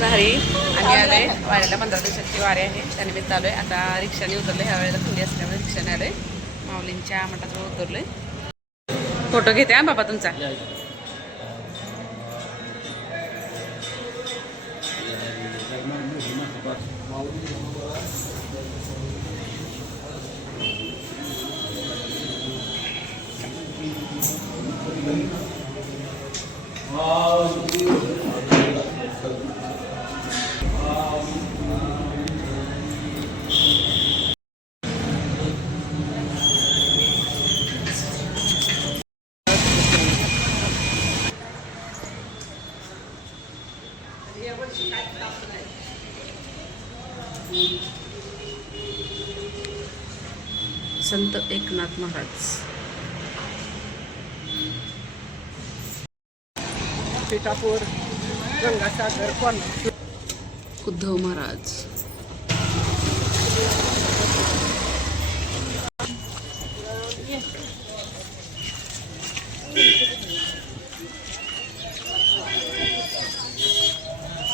कृष्ण हरी आम्ही आहे वाऱ्याला पंधरा दिवसाची वारी आहे. त्यानिमित्त आलोय. आता रिक्षाने उतरलोय. ह्या वेळेला थंडी असल्यामुळे रिक्षाने आलोय. माऊलींच्या मठाजवळ उतरलोय. फोटो घेते हा बाबा तुमचा. संत एकनाथ महाराज. सीतापूर गंगासागर उद्धव महाराज.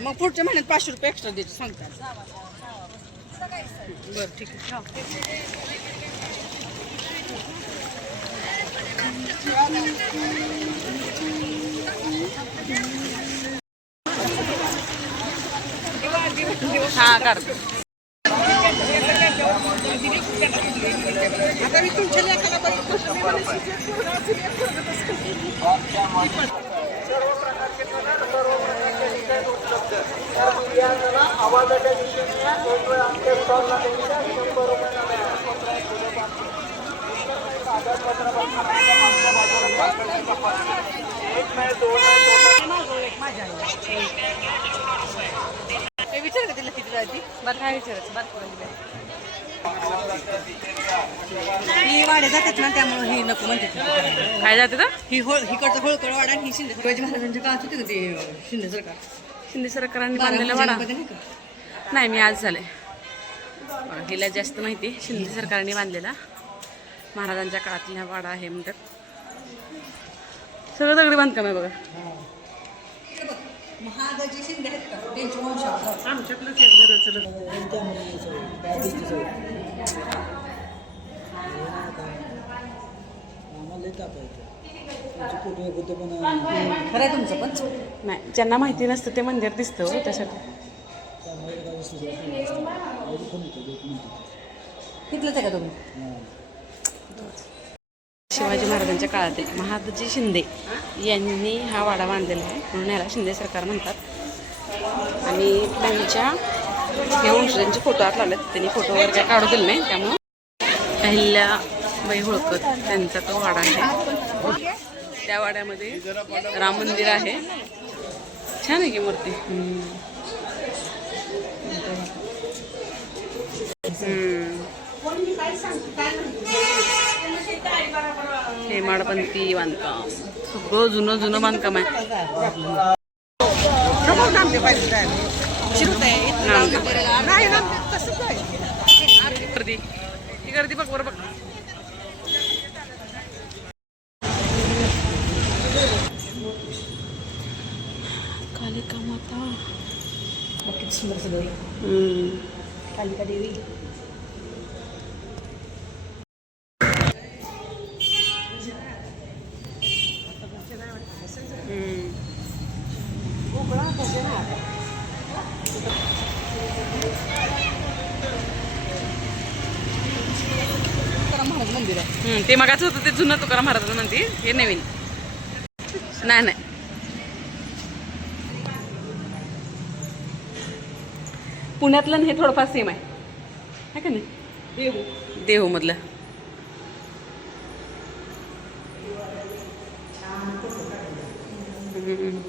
मग पुढच्या महिन्यात पाचशे रुपये एक्स्ट्रा द्यायचे सांगतात बरं ठीक आहे. हा काढतो आता मी तुमच्या लेखाला बघितलं विचार का तिला किती जायची बरं काय विचारायचं? बरं करून दिलं? ही वाड्या जातात ना त्यामुळे ही नको म्हणते काय जाते तर ही होळ हिकडचं होळकळ वाडा आणि ही शिंदे शिवाजी महाराजांच्या काळात होते का ते शिंदे सरकार? शिंदे सरकारांनी बांधलेला वाडा? नाही मी आज झाले. हिला जास्त माहिती शिंदे सरकारने बांधलेला. महाराजांच्या काळातला वाडा आहे म्हणतात. सगळं दगडी बांधकाम आहे बघा. खरं तुमचं पण. नाही ज्यांना माहिती नसतं ते मंदिर दिसतं हो, त्यासाठी. तिथलंच आहे का तुम्ही? शिवाजी महाराजांच्या काळातील महादजी शिंदे यांनी हा वाडा बांधलेला आहे. म्हणून याला शिंदे सरकार म्हणतात. आणि त्यांच्या हे वंशजांचे फोटो आत लावलेत त्यांनी फोटो वगैरे काय काढू दिले नाही. त्यामुळं पहिल्या बाई होळकर त्यांचा तो वाडा आहे. त्या वाड्यामध्ये राम मंदिर आहे. छान आहे की मूर्ती? माडपंथी बांधकाम. सगळं जुनं जुनं बांधकाम आहे. गर्दी. ही गर्दी बघ बरं बघ. कालिका माता. सुंदर सगळं. कालिका देवी. मंदिर. ते मगाच होतं ते जुनं तुकाराम महाराज मंदिर हे नवीन. नाही नाही. पुण्यातलं हे थोडंफार सेम आहे. है का नाही? देहू मधलं हम्म.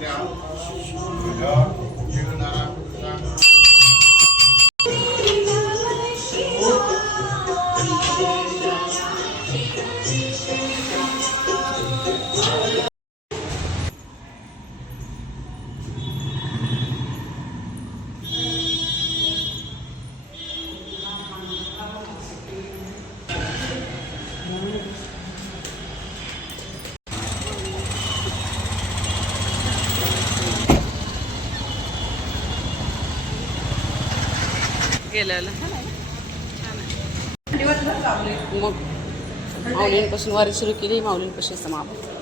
Melhor. गेलेलं. मग माऊलींपासून वारी सुरू केली माऊलींपाशी समाप्त.